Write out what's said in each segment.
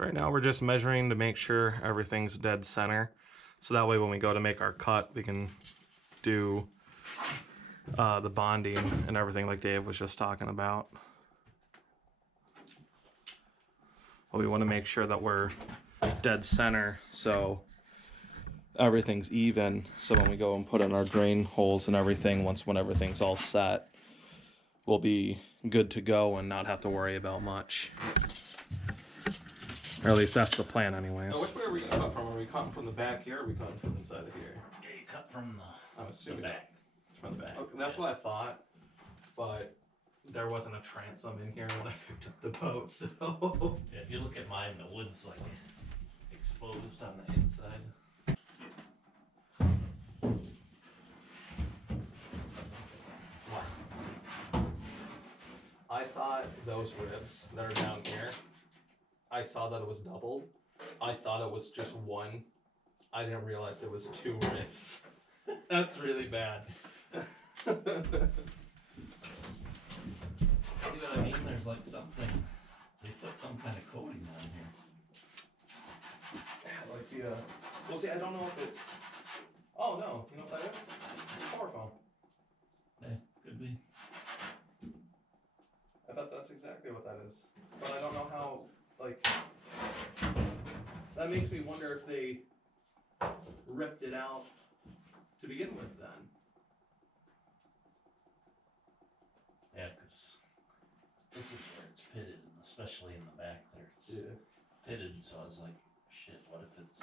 So right now we're just measuring to make sure everything's dead center. So that way when we go to make our cut, we can do the bonding and everything like Dave was just talking about. But we want to make sure that we're dead center so everything's even. So when we go and put in our drain holes and everything, when everything's all set, we'll be good to go and not have to worry about much. Or at least that's the plan anyways. Now, which way are we going to cut from? Are we cutting from the back here or are we cutting from inside of here? Yeah, you cut from I'm assuming the back. From the back. Okay, that's what I thought, but there wasn't a transom in here when I picked up the boat, so... Yeah, if you look at mine, the wood's like exposed on the inside. I thought those ribs that are down here, I saw that it was doubled. I thought it was just one. I didn't realize it was 2 ribs. That's really bad. See what I mean? There's like something, they put some kind of coating on here. Yeah, like the, well see, I don't know if it's, oh no, you know what that is? Chloroform. Yeah, could be. I bet that's exactly what that is. But I don't know how, like, that makes me wonder if they ripped it out to begin with then. Yeah, because this is where it's pitted, and especially in the back there, it's pitted, so I was like, shit, what if it's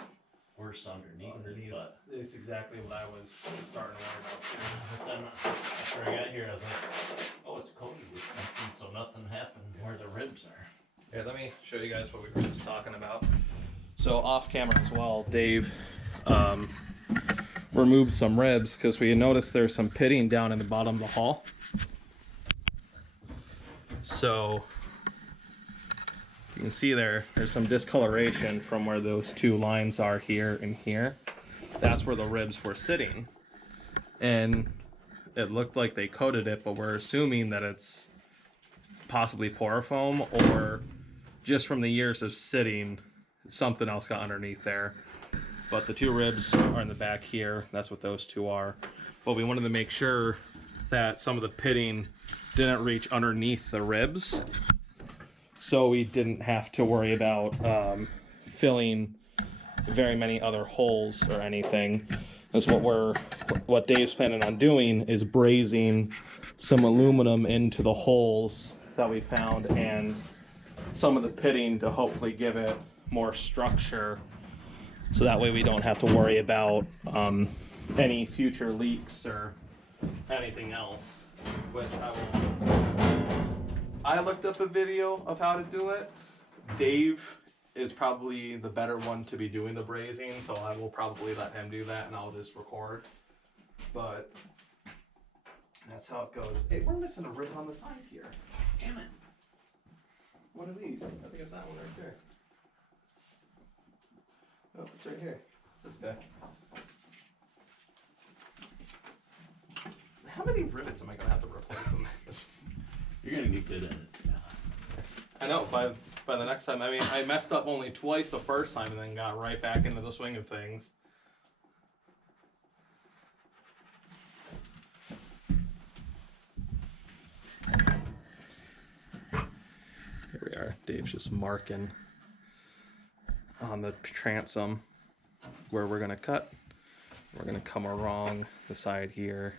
worse underneath it? But it's exactly what I was starting to worry about too. But then after I got here, I was like, oh, it's coated with something, so nothing happened where the ribs are. Here, let me show you guys what we were just talking about. So off camera as well, Dave removed some ribs because we noticed there's some pitting down in the bottom of the hull. So you can see there's some discoloration from where those 2 lines are here and here. That's where the ribs were sitting. And it looked like they coated it, but we're assuming that it's possibly porofoam or just from the years of sitting, something else got underneath there. But the 2 ribs are in the back here. That's what those 2 are. But we wanted to make sure that some of the pitting didn't reach underneath the ribs, so we didn't have to worry about filling very many other holes or anything. That's what Dave's planning on doing is brazing some aluminum into the holes that we found and some of the pitting to hopefully give it more structure, so that way we don't have to worry about any future leaks or anything else. Which I looked up a video of how to do it. Dave is probably the better one to be doing the brazing, so I will probably let him do that and I'll just record. But that's how it goes. Hey, we're missing a rib on the side here. Damn it. One of these. I think it's that one right there. Oh, it's right here. It's this guy. How many rivets am I gonna have to replace in this? You're gonna get good at it now. I know, by the next time. I mean, I messed up only twice the first time and then got right back into the swing of things. Here we are. Dave's just marking on the transom where we're gonna cut. We're gonna come along the side here.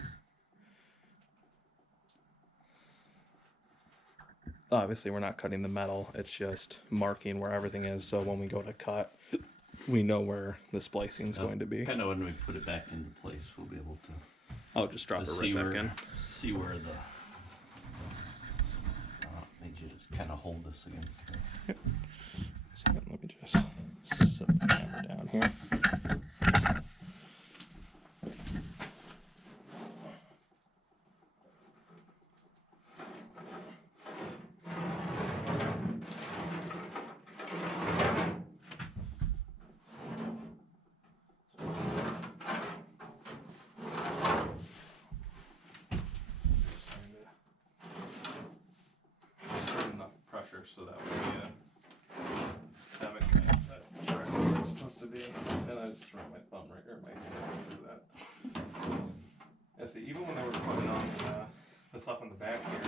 Obviously we're not cutting the metal, it's just marking where everything is, so when we go to cut, we know where the splicing is going to be. Kind of when we put it back into place, we'll be able to. I'll just drop it right back in. See where the. I need you to kind of hold this against the. Second, let me just set the camera down here. So that way we have it my thumb right or my hand through that. Yeah, see, even when they were putting on the stuff in the back here,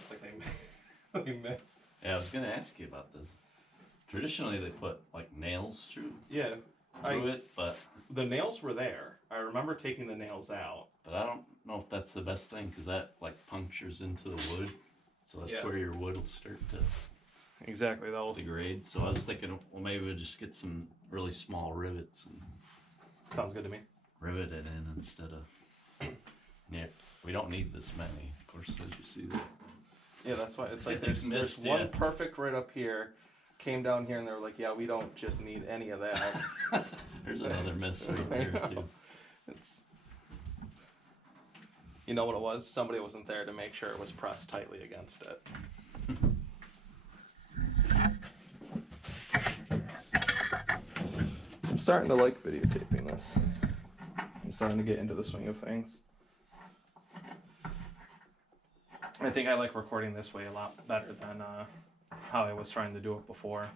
it's like they missed. Yeah, I was gonna ask you about this. Traditionally, they put like nails through Yeah, it, but the nails were there. I remember taking the nails out. But I don't know if that's the best thing because that like punctures into the wood, so that's where your wood will start to Exactly, that'll degrade. So I was thinking, well, maybe we'll just get some really small rivets and sounds good to me. rivet it in instead of. Yeah, we don't need this many, of course, as you see that. Yeah, that's why it's like there's one perfect right up here. Came down here and they were like, yeah, we don't just need any of that. There's another miss right there too. It's, you know what it was? Somebody wasn't there to make sure it was pressed tightly against it. I'm starting to like videotaping this. I'm starting to get into the swing of things. I think I like recording this way a lot better than how I was trying to do it before.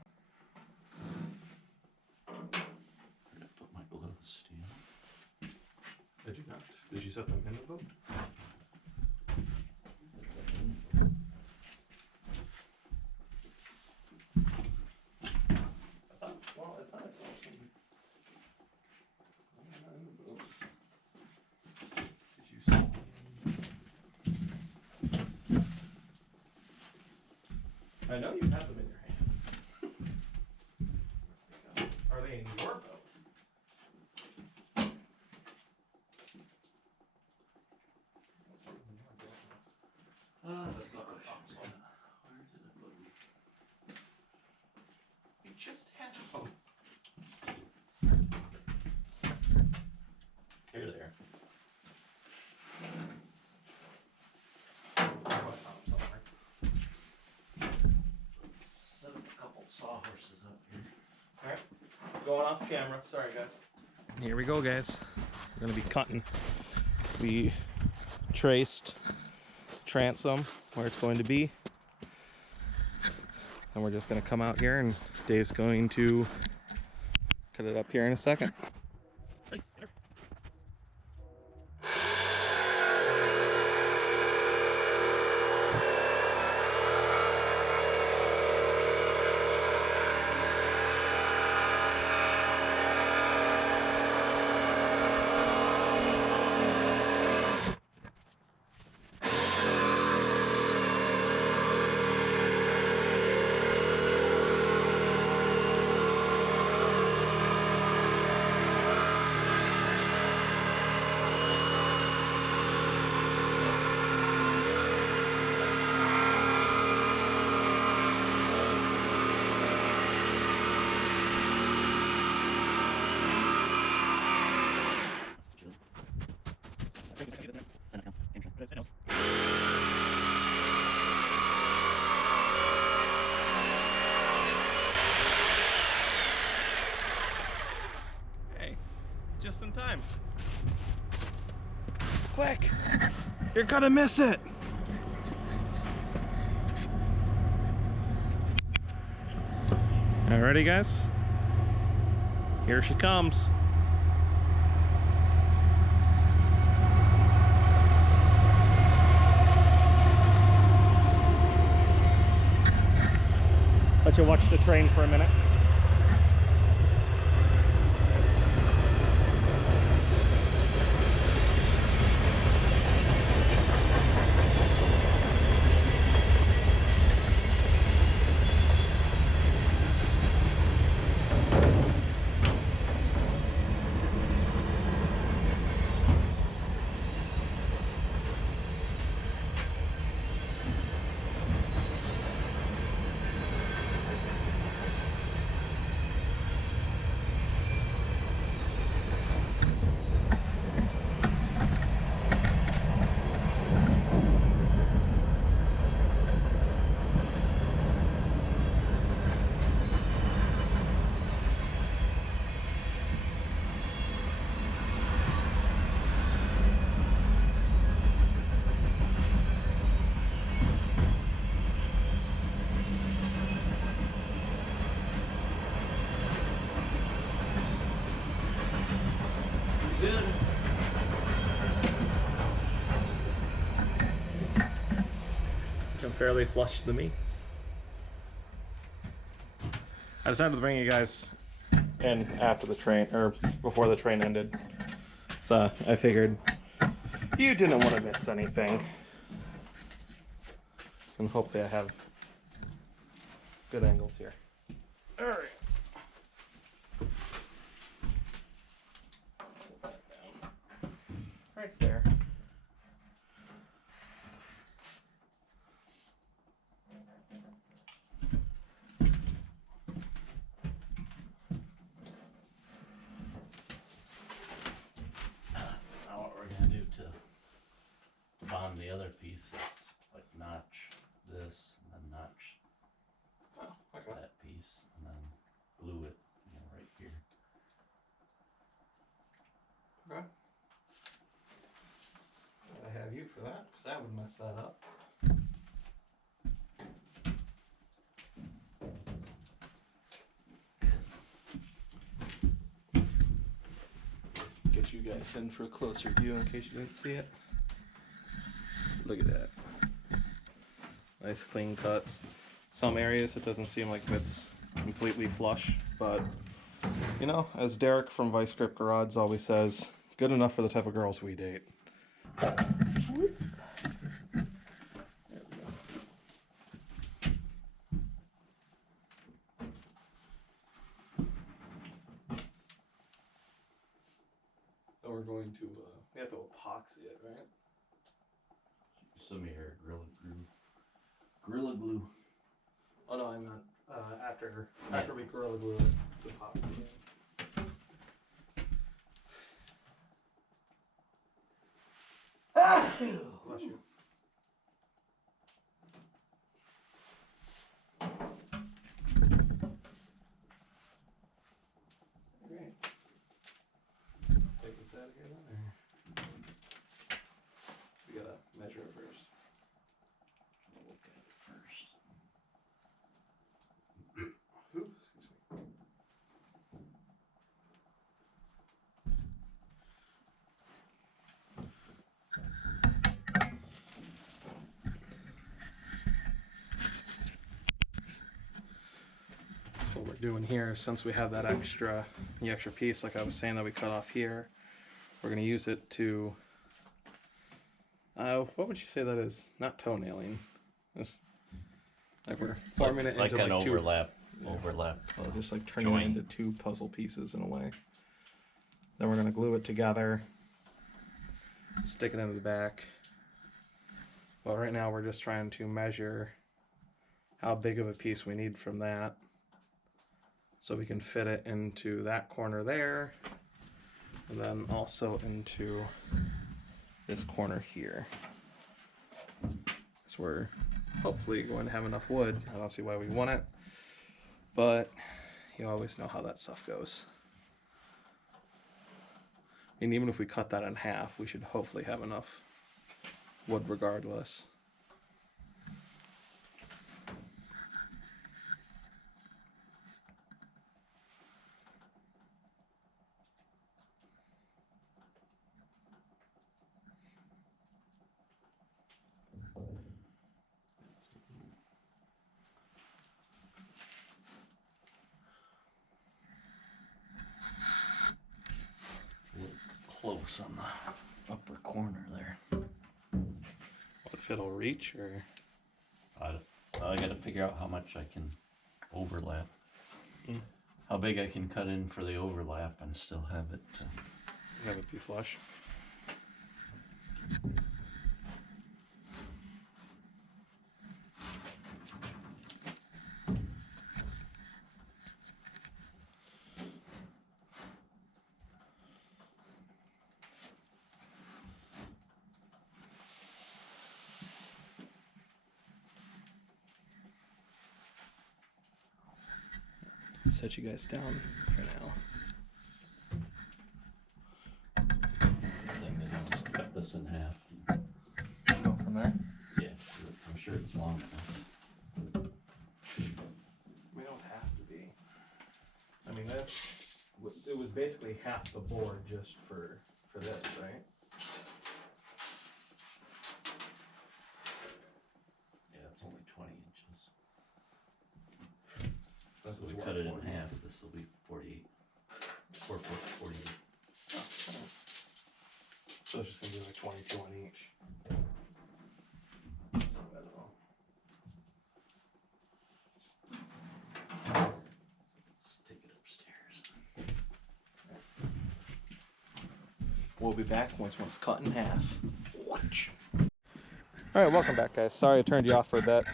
Where did I put my gloves, do you know? Did you not? Did you set them in the boat? I thought I saw some. Not in the boat. Did you see? I know you have them in your hand. Are they in your boat? That's not what I thought. Where did I put them? You just had them. Here they are. Oh, I saw them somewhere. Let's set up a couple sawhorses up here. Alright, going off camera. Sorry, guys. Here we go, guys. We're gonna be cutting. We traced transom where it's going to be. And we're just gonna come out here and Dave's going to cut it up here in a second. Hey, just in time. Quick! You're gonna miss it! Alrighty, guys. Here she comes. Let you watch the train for a minute. Good. Looking fairly flush to me. I decided to bring you guys in after the train, or before the train ended. So I figured you didn't want to miss anything. And hopefully I have good angles here. All right. Sit that down. Right there. Now what we're gonna do to bond the other piece is like notch this and then notch that piece and then glue it, right here. Okay. I have you for that, because that would mess that up. Get you guys in for a closer view in case you didn't see it. Look at that. Nice clean cuts. Some areas it doesn't seem like it's completely flush, but as Derek from Vice Grip Garage always says, good enough for the type of girls we date. So we're going to, we have to epoxy it, right? Some of your Gorilla Glue. Oh no, I meant after we Gorilla Glue it, it's epoxy. Bless you. Alright. Take this out of here then, or? We gotta measure it first. We'll look at it first. Oops, excuse me. What we're doing here, since we have that the extra piece, like I was saying, that we cut off here, we're gonna use it to, what would you say that is? Not toenailing. It's like we're forming it like into an like two, overlap. just like turning it into two puzzle pieces in a way. Then we're gonna glue it together, stick it into the back. Well, right now we're just trying to measure how big of a piece we need from that, so we can fit it into that corner there, and then also into this corner here. So we're hopefully going to have enough wood. I don't see why we want it, but you always know how that stuff goes. And even if we cut that in half, we should hopefully have enough wood regardless. Close on the upper corner there. If it'll reach, or I gotta figure out how much I can overlap. How big I can cut in for the overlap and still have it. have it be flush. Set you guys down for now. Then I just cut this in half. Go from there. Yeah, I'm sure it's long enough. We don't have to be. I mean, it was basically half the board just for for this, right? Yeah, it's only 20 inches. This So we is cut it in 40. half. This will be 48. 4 foot 48. So it's just gonna be like 22 on each. Let's take it upstairs. We'll be back once it's cut in half. All right, welcome back, guys. Sorry I turned you off for a bit.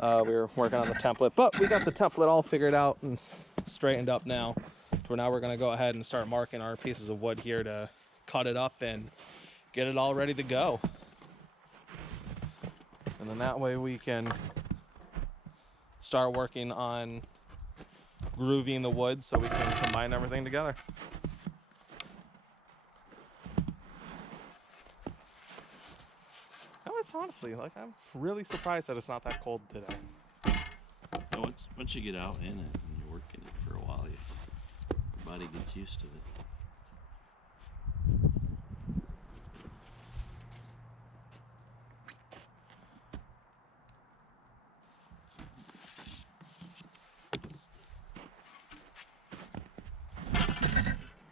We were working on the template, but we got the template all figured out and straightened up now. So now we're gonna go ahead and start marking our pieces of wood here to cut it up and get it all ready to go. And then that way we can start working on grooving the wood so we can combine everything together. No, it's honestly, like, I'm really surprised that it's not that cold today. Yeah, once you get out in it and you're working it for a while, your body gets used to it.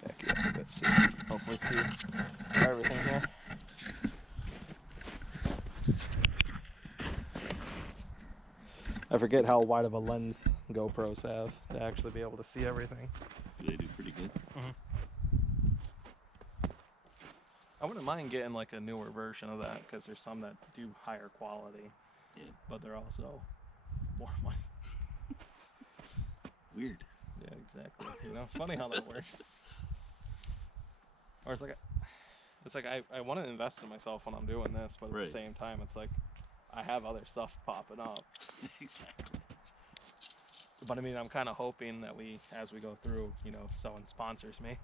Back you up a bit so you can hopefully see everything here. I forget how wide of a lens GoPros have to actually be able to see everything. They do pretty good. I wouldn't mind getting like a newer version of that because there's some that do higher quality, Yeah. but they're also more money. Weird. Yeah, exactly. You know, funny how that works. Or it's like I want to invest in myself when I'm doing this, but at Right. the same time, it's like I have other stuff popping up. Exactly. But I mean, I'm kind of hoping that as we go through, you know, someone sponsors me.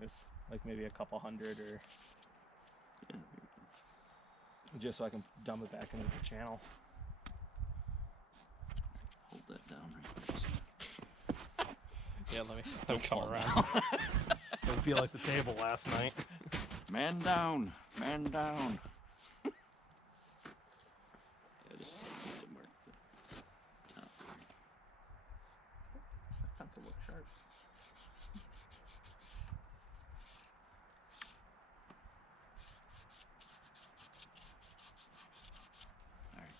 It's like maybe a couple hundred or Yeah. just so I can dump it back into the channel. Hold that down right there. Yeah, let me come around. It would be like the table last night. Man down. Man down. Yeah, just need to mark the top. Pencil look sharp. All right.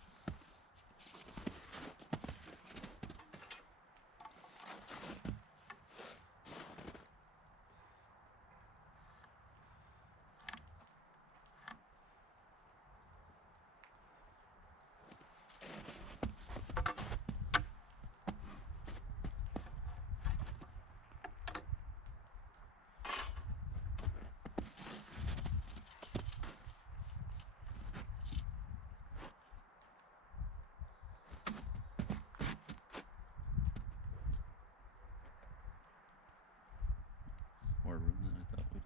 More room than I thought we'd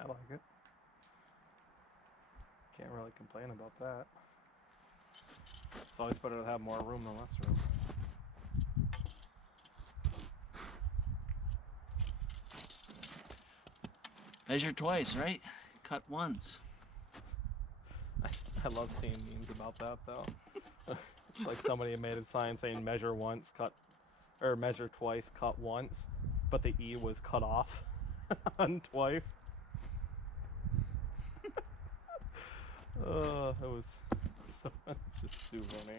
have. I like it. Can't really complain about that. It's always better to have more room than less room. Measure twice, right? Cut once. I love seeing memes about that though. It's like somebody made a sign saying measure once, or measure twice, cut once, but the E was cut off on twice. It was just too funny.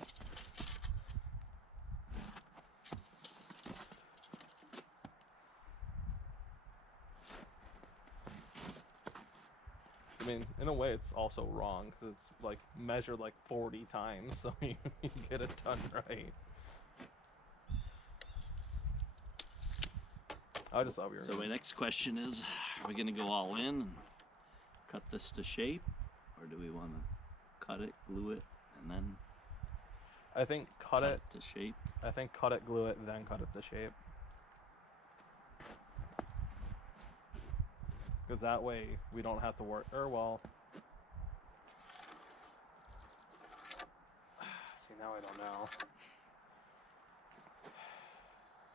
I mean, in a way, it's also wrong because it's like measured like 40 times, so you get it done right. I just thought we were. So my next question is, are we gonna go all in and cut this to shape, or do we want to cut it, glue it, and then I think cut it to shape? I think cut it, glue it, then cut it to shape. Because that way we don't have to work. Or well, see, now I don't know.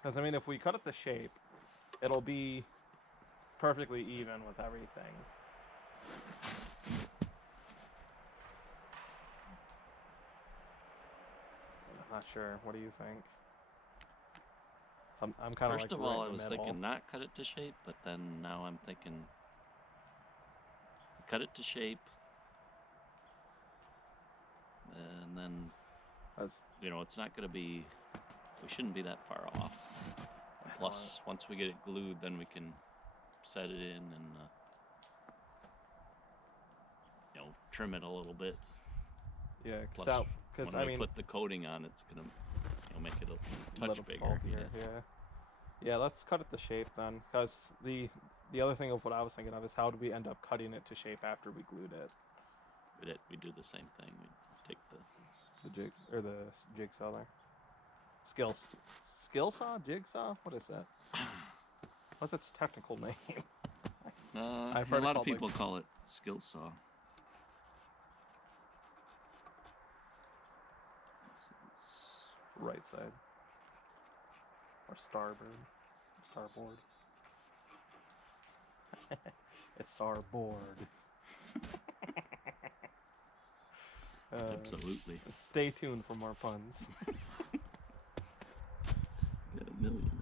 Because I mean, if we cut it to shape, it'll be perfectly even with everything. I'm not sure. What do you think? So I'm kind of First like of all, right I in the was middle. thinking not cut it to shape, but then now I'm thinking cut it to shape, and then That's, you know it's not going to be. We shouldn't be that far off. And plus, once we get it glued, then we can set it in and you know trim it a little bit. yeah, Plus, because when I we mean, put the coating on, it's gonna make it a touch little bigger. bulkier, yeah. Yeah, let's cut it to shape then, because the other thing of what I was thinking of is how do we end up cutting it to shape after we glued it? We do the same thing. We take the The jigsaw there. Skill saw, jigsaw. What is that? What's its technical name? I've a heard it lot of called, like, people call it skill saw. right side or starboard, starboard. It's starboard. Absolutely. Stay tuned for more puns. Got a million of them.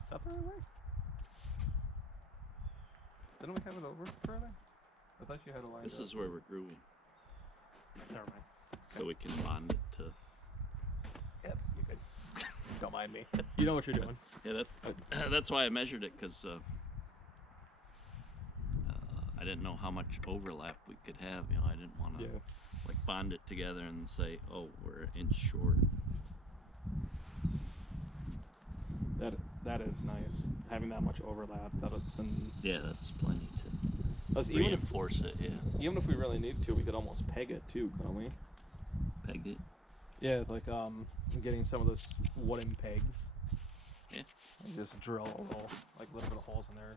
Is that the right way? Didn't we have it over further? I thought you had a line. This is where we're grooving, Never mind. so we can bond it to. Yep, you good. Don't mind me. You know what you're doing. Yeah, that's why I measured it, because I didn't know how much overlap we could have. You know, I didn't want to like bond it together and say, oh, we're an inch short. That is nice. Having that much overlap. That's plenty to reinforce it. Yeah. Even if we really need to, we could almost peg it too, couldn't we? Peg it. Yeah, like getting some of those wooden pegs. Yeah. And just drill a little bit of holes in there.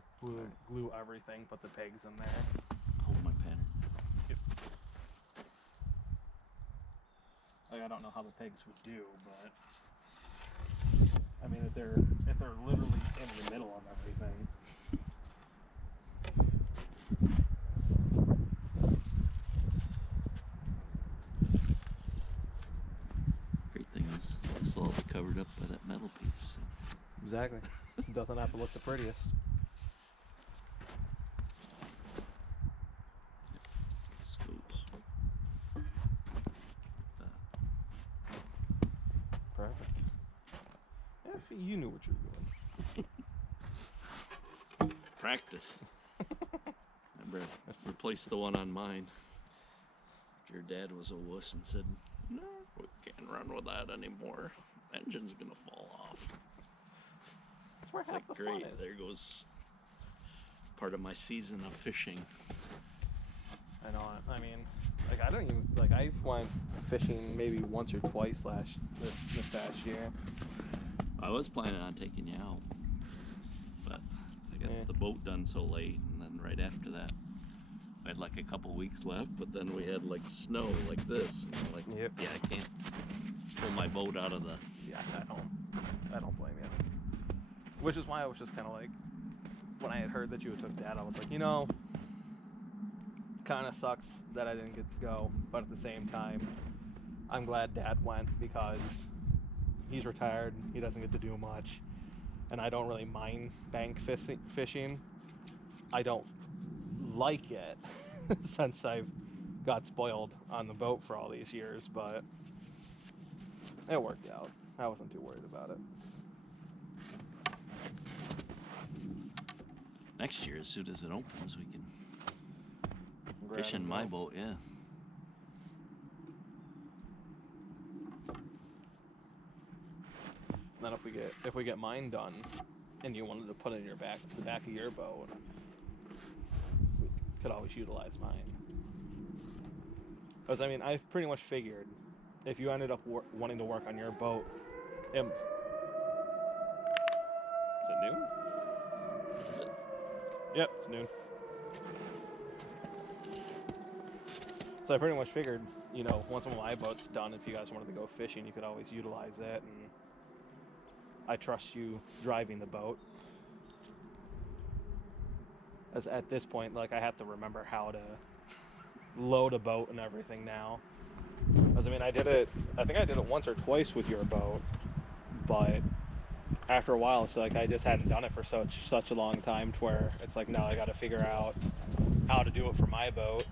Glue everything. Put the pegs in there. Hold my pattern. Yep. Like, I don't know how the pegs would do, but I mean, if they're literally in the middle of everything. Great thing is this will all be covered up by that metal piece. So. Exactly. Doesn't have to look the prettiest. Scoops. Perfect. Yeah, see, you knew what you were doing. Practice. Remember, replace the one on mine. Your dad was a wuss and said, no, we can't run with that anymore. Engine's gonna fall off. That's where half the great, fun is. there goes part of my season of fishing. I know. I mean, like, I don't even, like, I went fishing maybe once or twice this past year. I was planning on taking you out, but I got the boat done so late, and then right after that, we had like a couple weeks left, but then we had like snow like this. And I'm like, yeah, I can't pull my boat out of the. Yeah, I don't blame you. Which is why I was just kind of like, when I had heard that you took Dad, I was like, you know, kind of sucks that I didn't get to go, but at the same time, I'm glad Dad went because he's retired, he doesn't get to do much, and I don't really mind bank fishing. I don't like it since I've got spoiled on the boat for all these years, but it worked out. I wasn't too worried about it. Next year, as soon as it opens, we can fish in my boat, yeah. Then if we get mine done, and you wanted to put it in the back of your boat, we could always utilize mine. Because I mean, I've pretty much figured if you ended up wanting to work on your boat, is it noon? Is it? Yep, it's noon. So I pretty much figured, you know, once my boat's done, if you guys wanted to go fishing, you could always utilize it and I trust you driving the boat. As at this point, like, I have to remember how to load a boat and everything now. As I mean, I think I did it once or twice with your boat, but after a while, it's like I just hadn't done it for such a long time to where it's like, now I got to figure out how to do it for my boat.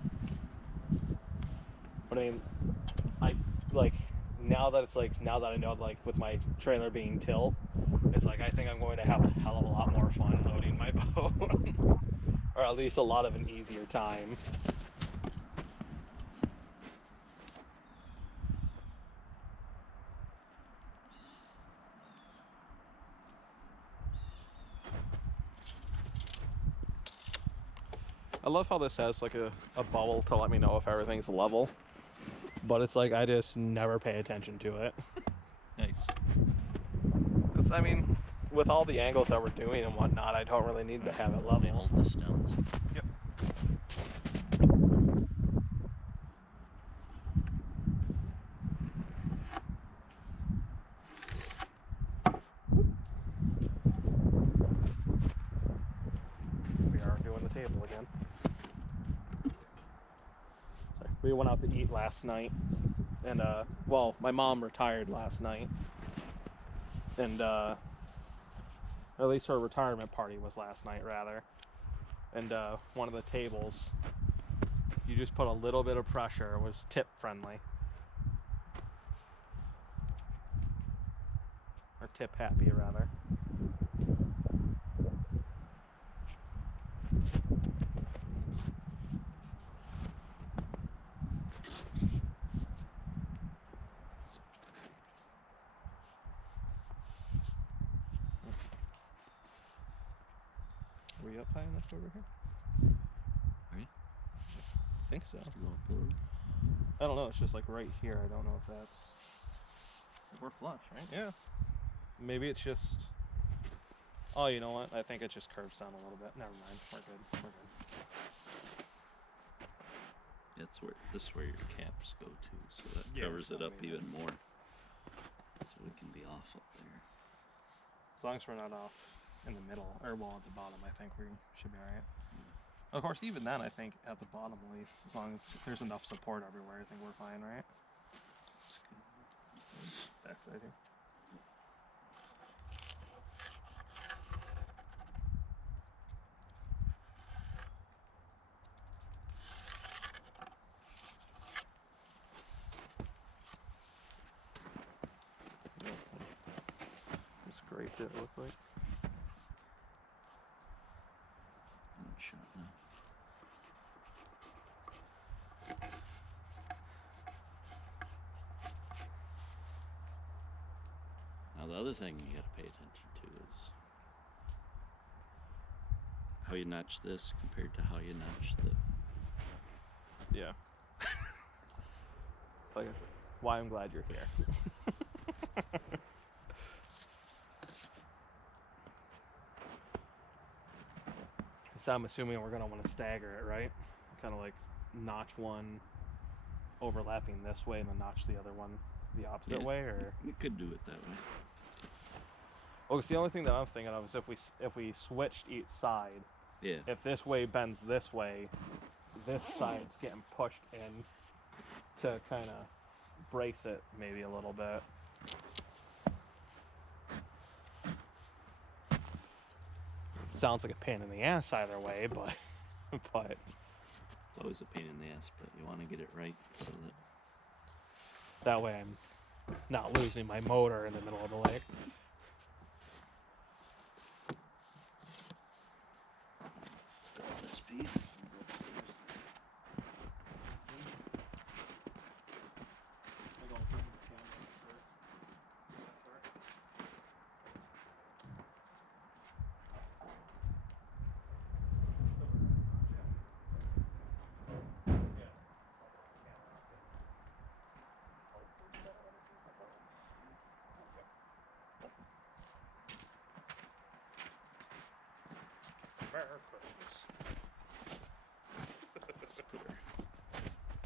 But I mean, now that I know, like, with my trailer being tilt, it's like I think I'm going to have a hell of a lot more fun loading my boat. Or at least a lot of an easier time. I love how this has like a bubble to let me know if everything's level. But it's like I just never pay attention to it. Nice. 'Cause, I mean, with all the angles that we're doing and whatnot, I don't really need to have it level. Hold the stones. Yep. We are doing the table again. Sorry. We went out to eat last night, and well, my mom retired last night, and at least her retirement party was last night, rather. And one of the tables, you just put a little bit of pressure, was tip friendly. Or tip happy, rather. Were you up high enough over here? Are you? I think so. Still I don't know, it's just like right here. I don't know if that's... We're flush, right? Yeah. Maybe it's just... Oh, you know what? I think it just curves down a little bit. Never mind. We're good. We're good. That's where your caps go to, so that Yeah, covers so it up maybe even it's- more. So we can be off up there. As long as we're not off in the middle, or well, at the bottom, I think we should be alright. Of course, even then, I think at the bottom at least, as long as there's enough support everywhere, I think we're fine, right? That's good. Backside here. Scraped it, look like. Good shot now. Now the other thing you gotta pay attention to is how you notch this compared to how you notch the... Yeah. Like I said, why I'm glad you're here. So I'm assuming we're gonna want to stagger it, right? Kind of like notch one overlapping this way and then notch the other one the opposite way, or... We could do it that way. Well, it's the only thing that I'm thinking of is if we switched each side. Yeah. If this way bends this way, this side's getting pushed in to kind of brace it maybe a little bit. Sounds like a pain in the ass either way, but It's always a pain in the ass, but you want to get it right so that... that way I'm not losing my motor in the middle of the lake. Let's go at this speed.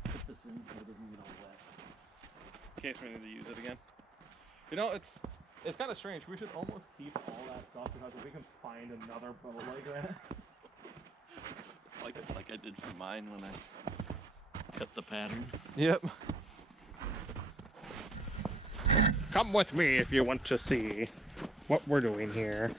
Put this in so it doesn't get all wet. In case we need to use it again. You know, it's It's kind of strange. We should almost keep all that stuff because if we can find another boat like that. Like I did for mine when I cut the pattern. Yep. Come with me if you want to see what we're doing here.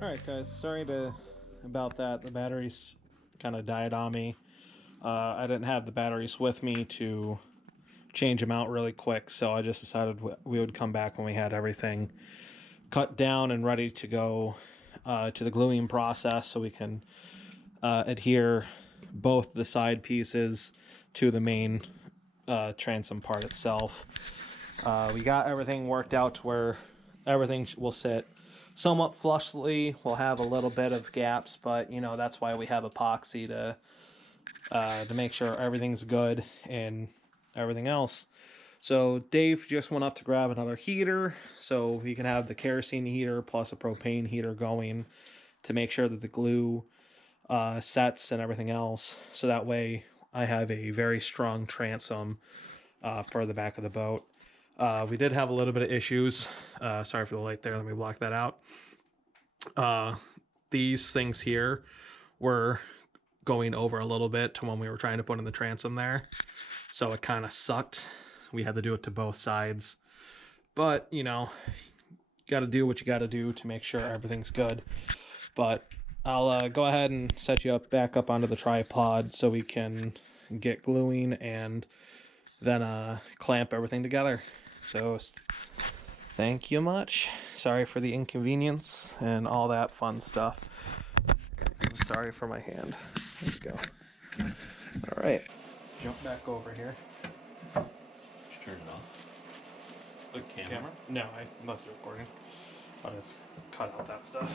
Alright guys, sorry about that. The batteries kind of died on me. I didn't have the batteries with me to change them out really quick, so I just decided we would come back when we had everything cut down and ready to go to the gluing process, so we can adhere both the side pieces to the main transom part itself. We got everything worked out to where everything will sit somewhat flushly. We'll have a little bit of gaps, but you know, that's why we have epoxy to make sure everything's good and everything else. So Dave just went up to grab another heater so we can have the kerosene heater plus a propane heater going to make sure that the glue sets and everything else. So that way I have a very strong transom for the back of the boat. We did have a little bit of issues. Sorry for the light there. Let me block that out. These things here were going over a little bit to when we were trying to put in the transom there. So it kind of sucked. We had to do it to both sides. But, you know, got to do what you got to do to make sure everything's good. But I'll go ahead and set you up back up onto the tripod so we can get gluing and then clamp everything together. So thank you much. Sorry for the inconvenience and all that fun stuff. I'm sorry for my hand. There we go. All right. Jump back over here. Just turn it off. The camera? No, I'm not recording. I'll just cut out that stuff.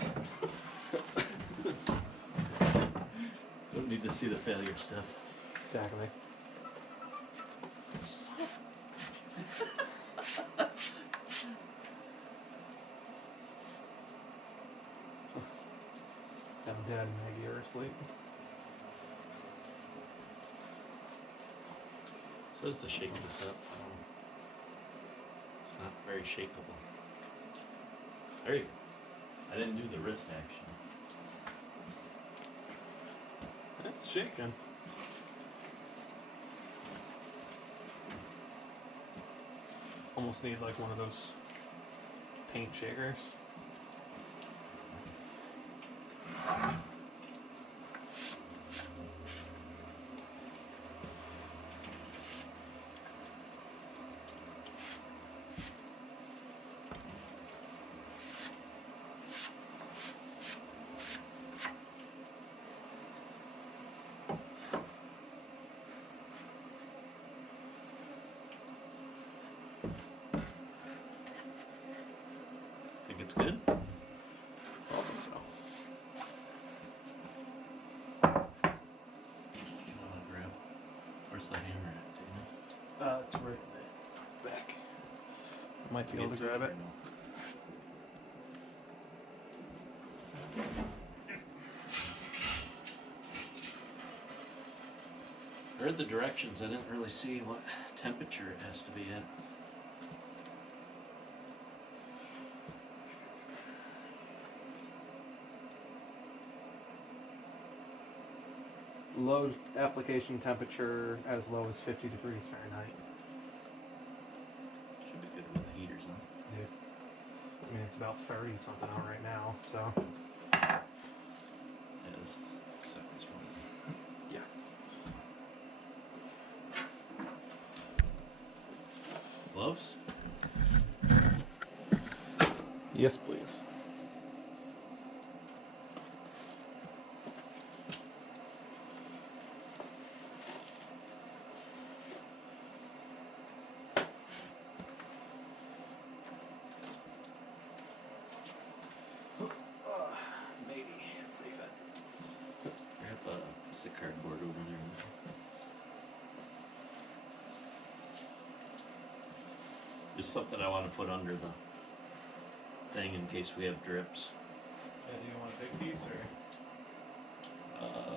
Don't need to see the failure stuff. Exactly. I'm dead, Maggie, or asleep. Says to shake this up. It's not very shakeable. There you go. I didn't do the wrist action. It's shaking. Almost need like one of those paint shakers. Think it's good? I think so. You want to grab? Where's the hammer at? Do you know? It's right in the back. I might be able to grab it. I read the directions. I didn't really see what temperature it has to be at. Low application temperature as low as 50 degrees Fahrenheit. be good with the heaters on. Yeah. I mean, it's about 30 something out right now, so. Yeah, this is the sucker's one. Yeah. Gloves? Yes, please. Maybe. Grab a piece of cardboard over there. Just something I want to put under the thing in case we have drips. Yeah, do you want a big piece or?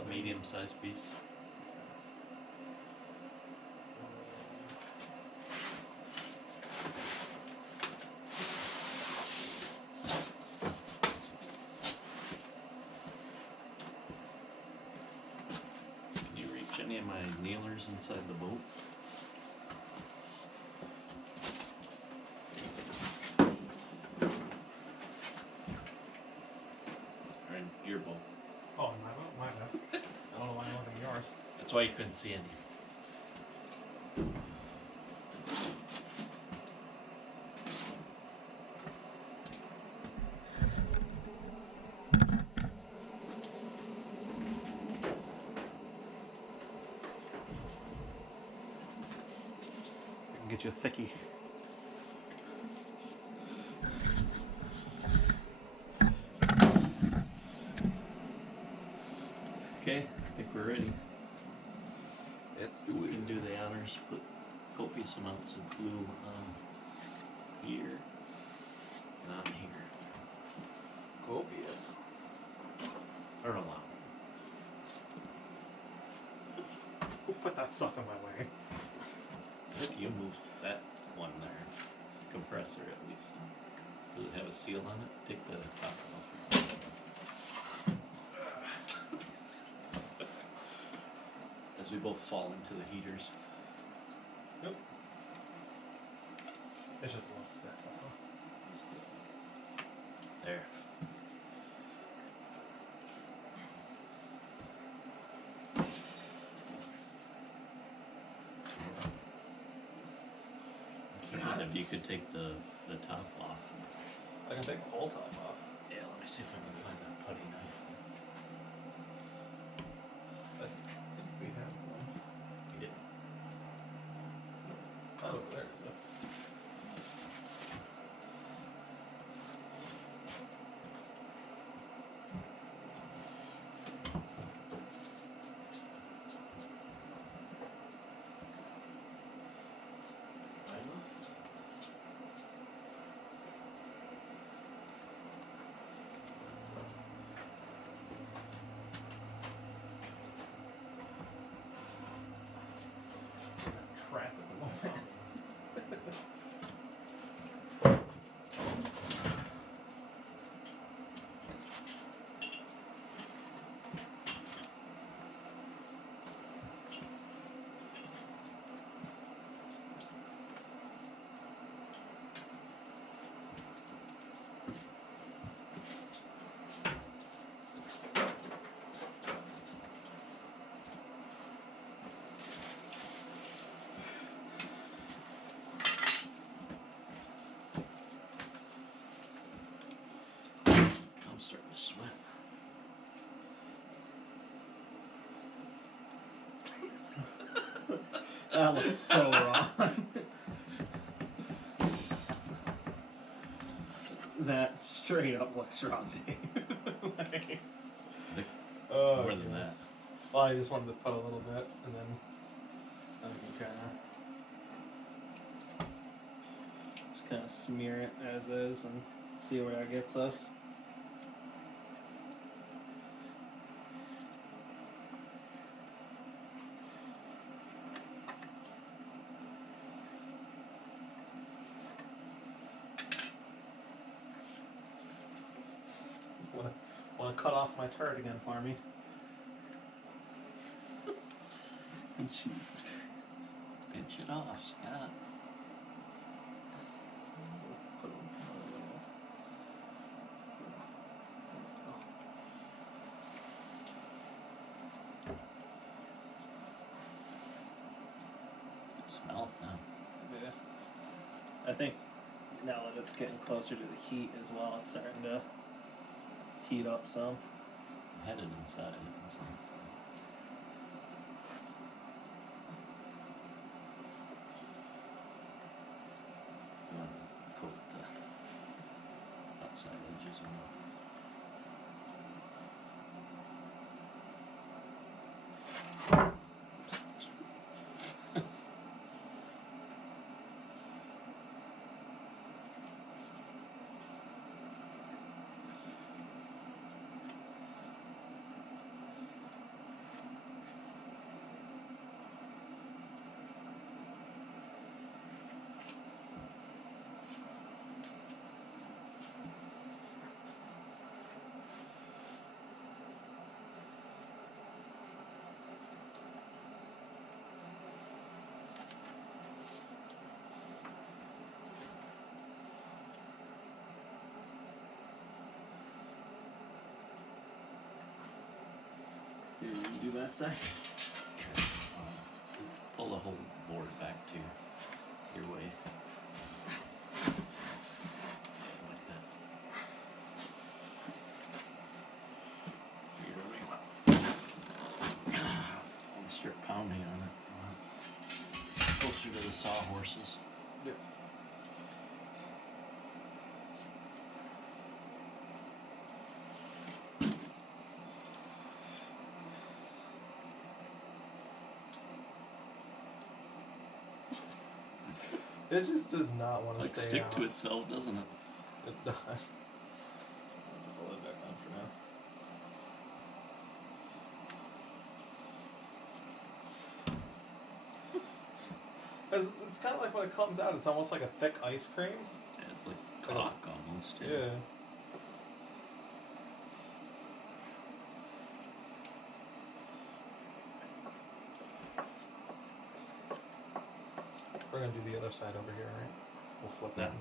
Medium-sized piece. Can you reach any of my nailers inside the boat? Or in your boat? Oh, my bad. I don't know why I'm looking at yours. That's why you couldn't see any. I can get you a thickie. Okay, I think we're ready. It's We can do the honors. Put copious amounts of glue on here and on here. copious. Or a lot. Who put that stuff in my way? If you move that one there, compressor at least. Does it have a seal on it? Take the top off. As we both fall into the heaters. Nope. It's just a little stiff, that's all. There. If you could take the top off. I can take the whole top off. Yeah, let me see if I can find that putty knife. I think we have one. You didn't. Oh, there it is. Trap at the moment. I'm starting to sweat. That looks so wrong. That straight up looks wrong, Dave. Like, oh, More than God. that. Well, I just wanted to put a little bit, and then I can kind of smear it as is and see where that gets us. Want to cut off my turd again for me? Jesus Christ. Pinch it off, Scott. I think now that it's getting closer to the heat as well, it's starting to heat up some. I had it inside. So. Coat the outside edges with Here, you can do that side. pull the whole board back to your way. Like that. I'll start pounding on it. Closer to the sawhorses. Yep. It just does not want to Like stay stick out. to itself, doesn't it? It does. I'll pull it back on for now. It's kind of like when it comes out, it's almost like a thick ice cream. Yeah, it's like caulk almost. Yeah. We're gonna do the other side over here, right? We'll flip No. that.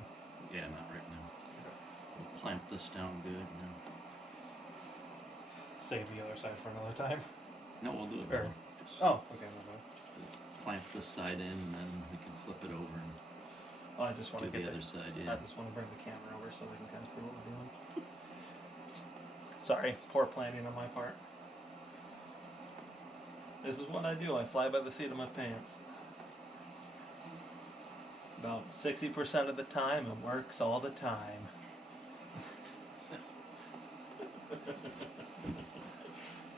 Yeah, not right now. We'll clamp this down good and then. Save the other side for another time. No, we'll do it Or- now. Just Oh, okay, my bad. clamp this side in and then we can flip it over and Oh, I just want do to the get other side, I yeah. just want to bring the camera over so they can kind of see what we're doing. Sorry, poor planning on my part. This is what I do. I fly by the seat of my pants. About 60% of the time, it works all the time.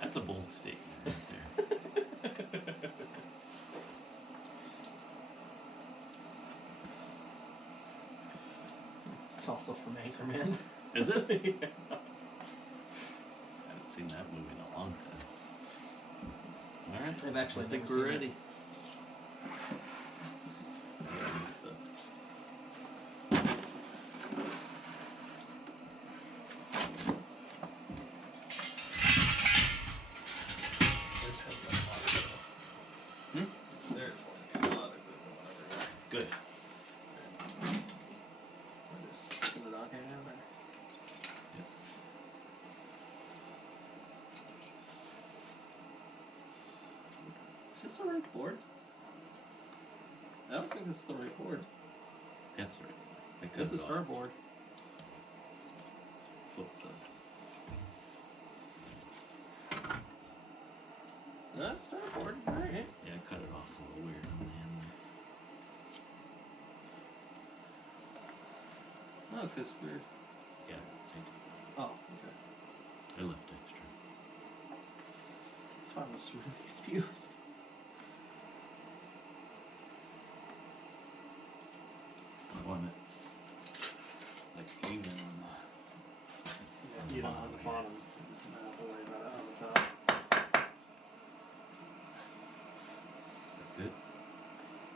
That's a bold statement right there. It's also from Anchorman. Is it? Yeah. I haven't seen that movie in a long time. Alright, I've actually I think never we're seen it. ready. There's one. A lot of good one everywhere. Good. I'll just put it on here now then. Is this the right board? I don't think this is the right board. That's right. I cut This it is off. her board. Flip the. That's her board. Alright. Yeah, I cut it off a little weird on the end there. Oh, because we're. Yeah, Oh, okay. I left extra. That's why I was really confused. I want it like even. Yeah, you don't on the bottom. You don't have to worry about it on the top. Good.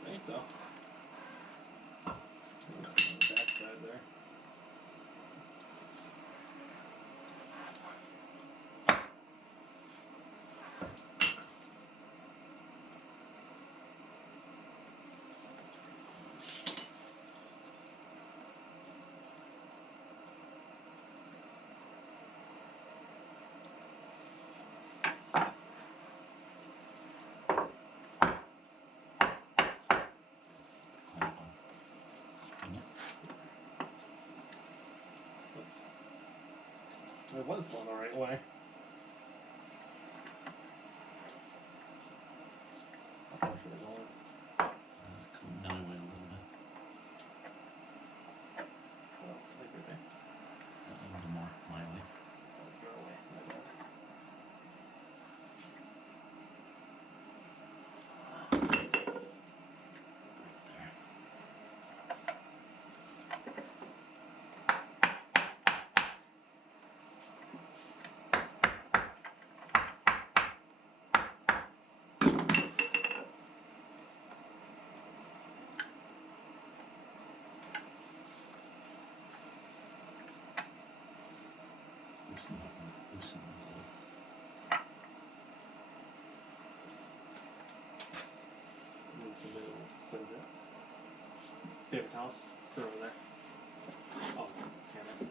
I think so. It's on the back side there. It was going the right way. Come down way a little bit. A little more my way. Loosen those up. Move the middle quite a bit. Paper towels, they're over there. Oh, hammer.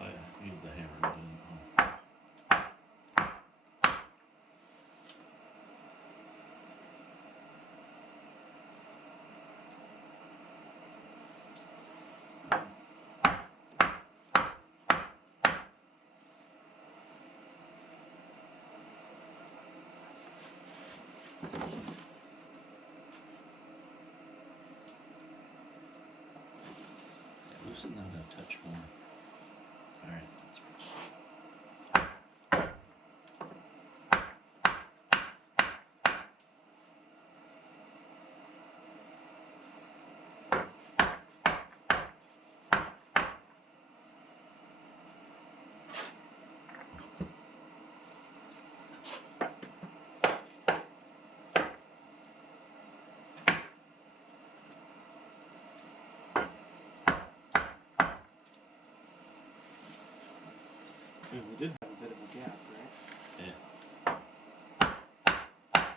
Oh yeah, use the hammer. Loosen that a touch more. Alright, that's pretty. We did have a bit of a gap, right? Yeah. Alright,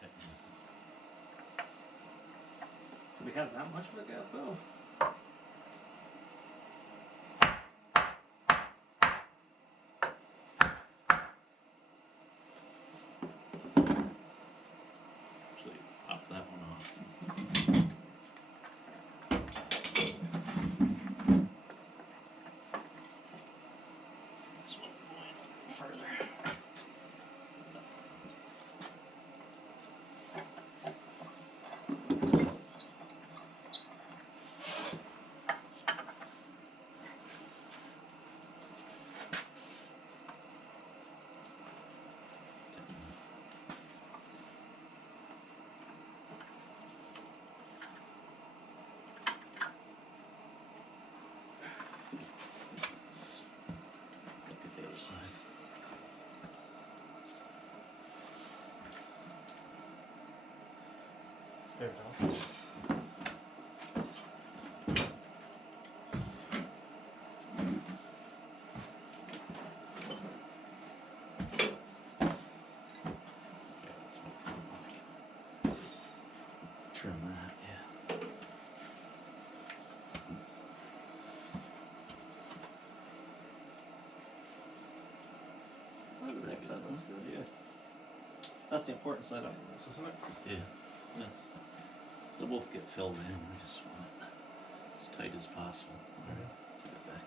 tighten it Do we have that much of a gap though? Actually, pop that one off. This one going a little further. Look at the other side. Paper towels. Yeah, that's no problem. Trim that, yeah. That side looks good, yeah. That's the important side of this, isn't it? Yeah. Yeah. They'll both get filled in. We just want it as tight as possible. Alright, put it back.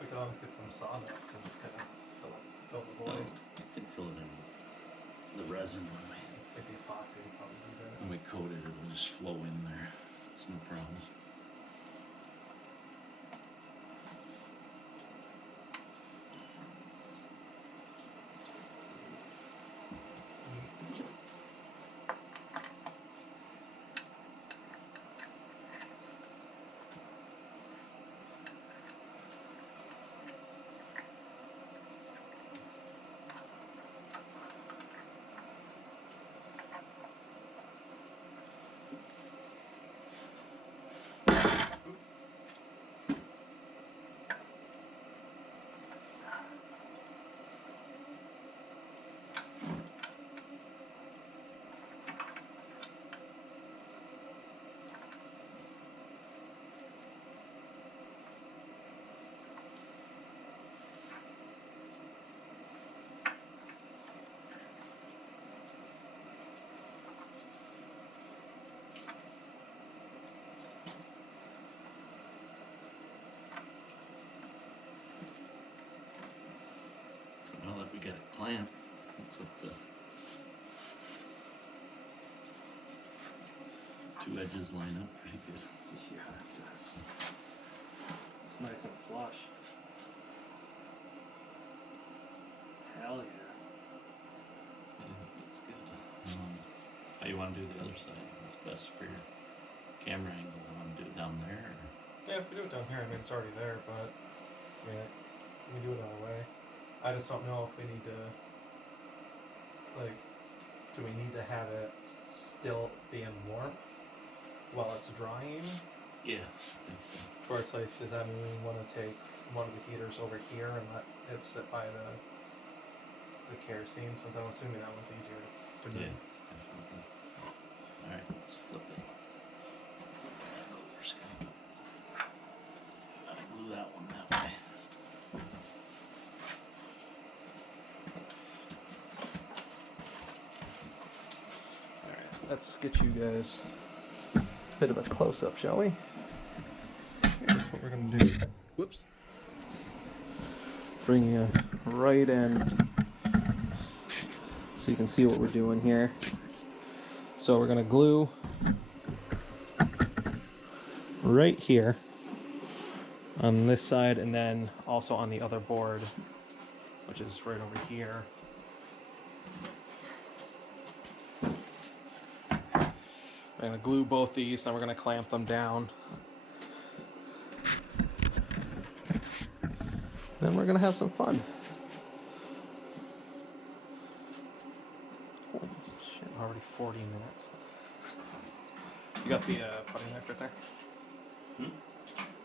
We could always get some sawdust and just kind of fill the Oh, void. you can fill it in the resin Like the epoxy would probably do that. when we coat it. It'll just flow in there. It's no problem. got a clamp. Looks like the two edges line up pretty good. Yeah, it does. It's nice and flush. Hell yeah. Yeah, that's good. How you want to do the other side? What's best for your camera angle? You want to do it down there? Or? Yeah, if we do it down here, I mean, it's already there, but yeah, we do it our way. I just don't know if we need to, like, do we need to have it still be in warmth while it's drying? Yeah, I think so. Or it's like, does that mean we want to take one of the heaters over here and let it sit by the kerosene, since I'm assuming that one's easier to move? Yeah, definitely. Alright, let's flip it. Flip it back over, Scott. Gotta glue that one that way. Alright, let's get you guys a bit of a close-up, shall we? Here's what we're gonna do. Whoops. Bring you right in so you can see what we're doing here. So we're gonna glue right here on this side, and then also on the other board, which is right over here. We're gonna glue both these, then we're gonna clamp them down. Then we're gonna have some fun. Holy shit, already 40 minutes. You got the putty knife right there? Hmm?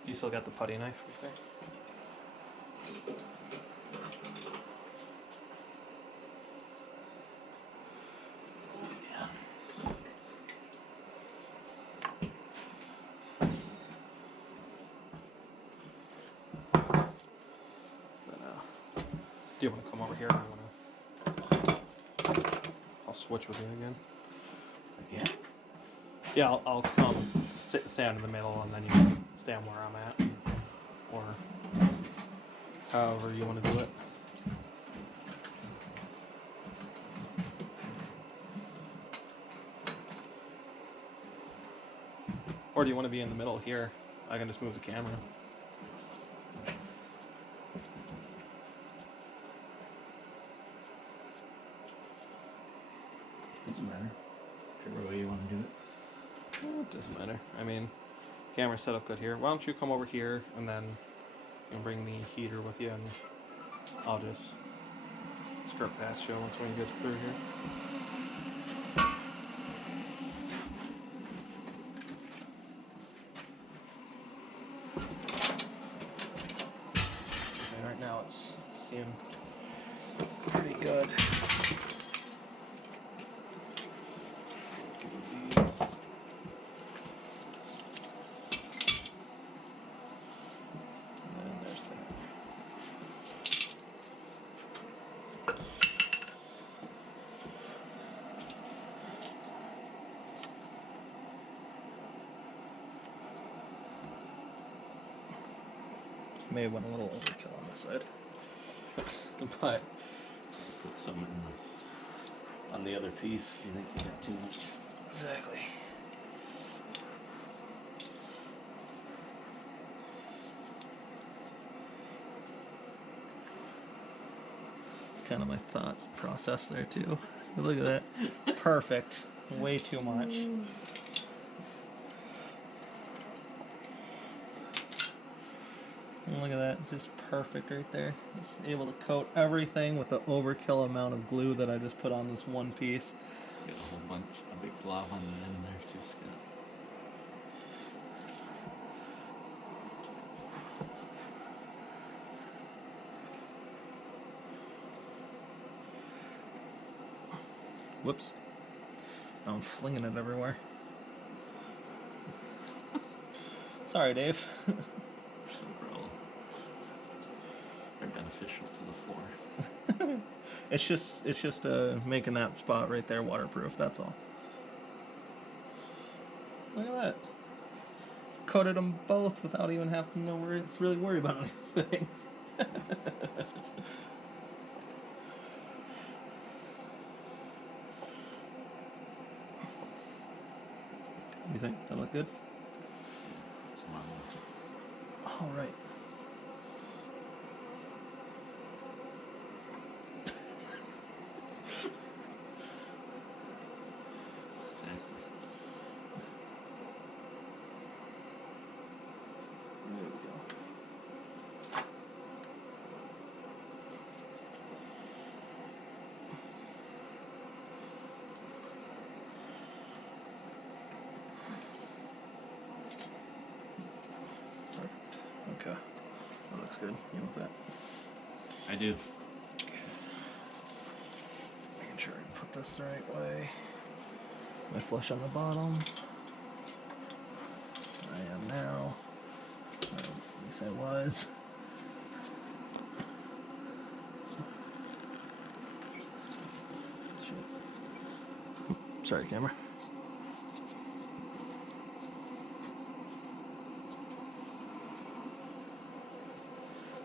You still got the putty knife right there? Yeah. Do you want to come over here? Or you want to? I'll switch with you again. Yeah. Yeah, I'll come stand in the middle, and then you can stand where I'm at, or however you want to do it. Or do you want to be in the middle here? I can just move the camera. Doesn't matter. Whichever way you want to do it. It doesn't matter. I mean, camera's set up good here. Why don't you come over here, and then you can bring the heater with you, and I'll just skirt past you once when you get through here. Okay, right now it's seeing pretty good. Give it these. And there's that. May have went a little overkill on this side. But Put some in on the other piece if you think you got too much. exactly. It's kind of my thoughts process there too. So look at that. Perfect. Way too much. And look at that, just perfect right there. Just able to coat everything with the overkill amount of glue that I just put on this one piece. Got a whole bunch, a big blob on the end there too, Scott. Whoops. Now I'm flinging it everywhere. Sorry, Dave. They're beneficial to the floor. It's just making that spot right there waterproof, that's all. Look at that. Coated them both without even having to really worry about anything. You think that look good? All right. There we go. Perfect. Okay. That looks good. You with that? I do. Making sure I put this the right way. My flush on the bottom. I am now. At least I was. Sorry, camera.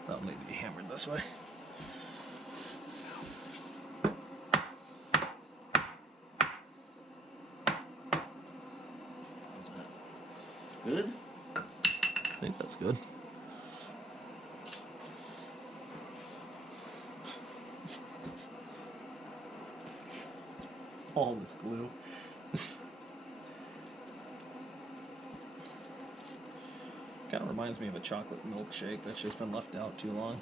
That'll need to be hammered this way. Good? I think that's good. All this glue. Kind of reminds me of a chocolate milkshake that's just been left out too long.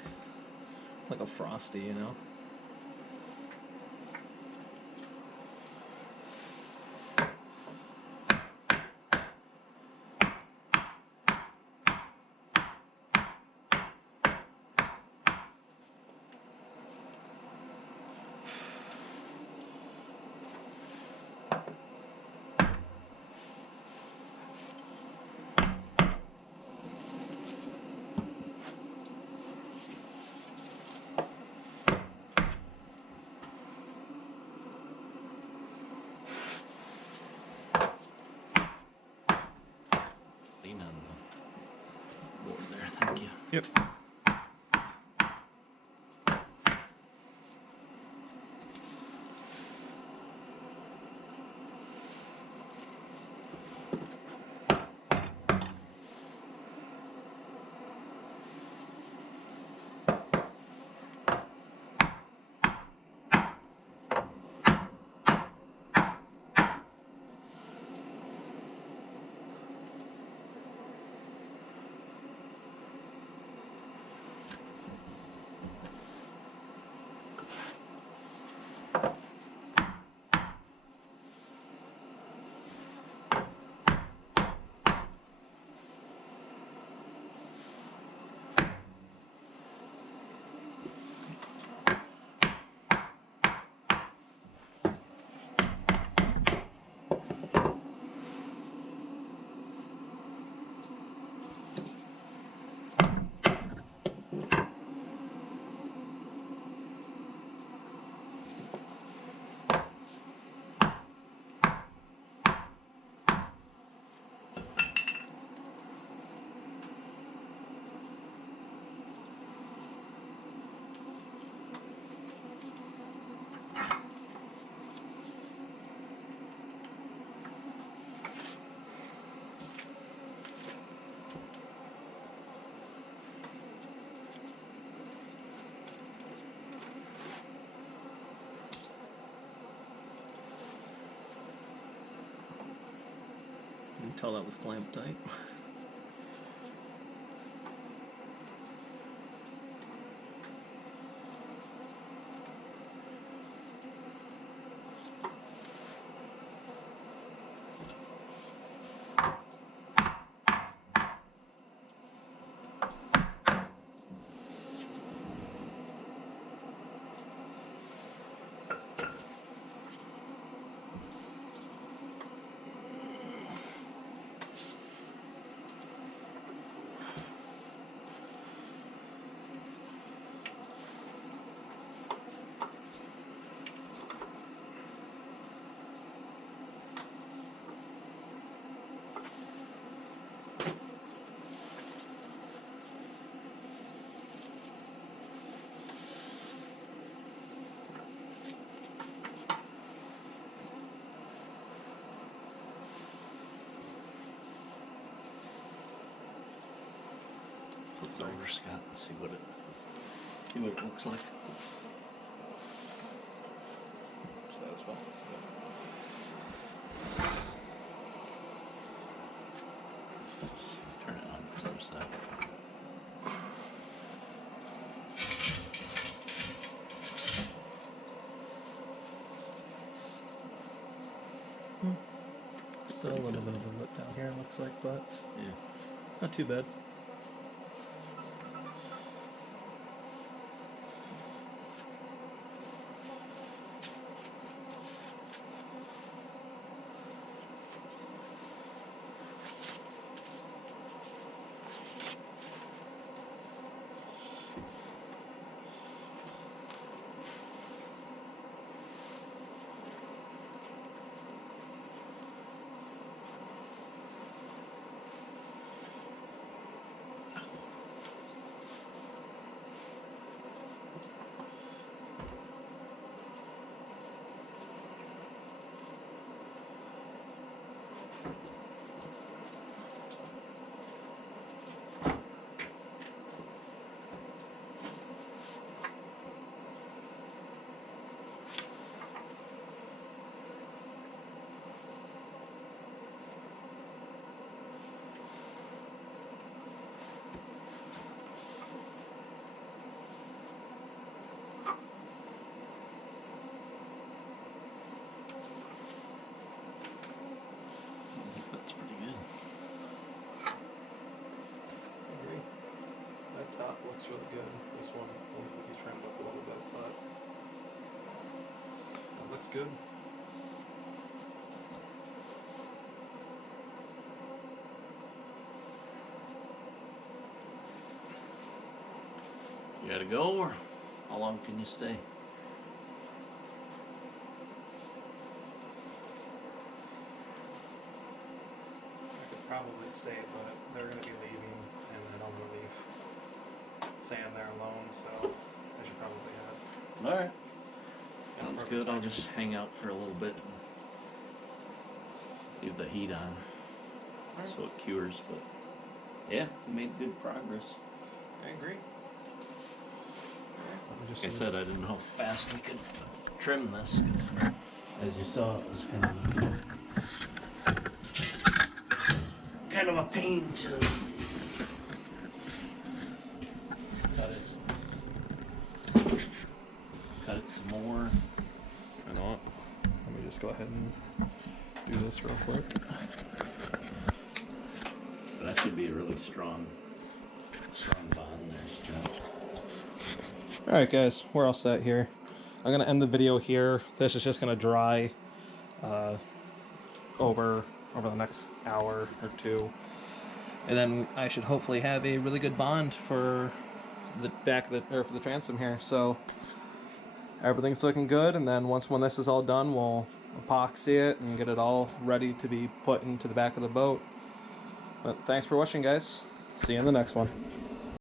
Like a Frosty, you know? Lean on the board there, thank you. Yep. You can tell that was clamped tight. over, Scott, and see what it looks like. So that as well. Turn it on this other side. Still a little bit of a lip down here, it looks like, but Yeah. not too bad. That's pretty good. I agree. That top looks really good. This one will be trimmed up a little bit, but it looks good. You gotta go, or how long can you stay? I could probably stay, but they're going to be leaving, and I don't want to leave Sam there alone, so I should probably head. Alright. Sounds good. I'll just hang out for a little bit and leave the heat on so it cures, but yeah, we made good progress. I agree. Like I said, I didn't know how fast we could trim this, 'cause as you saw, it was kind of a pain to cut it some more. I know it. Let me just go ahead and do this real quick. But that should be a really strong bond there. Alright guys, we're all set here. I'm going to end the video here. This is just going to dry over the next hour or two. And then I should hopefully have a really good bond for the back of the, or for the transom here. So everything's looking good, and then when this is all done, we'll epoxy it and get it all ready to be put into the back of the boat. But thanks for watching, guys. See you in the next one.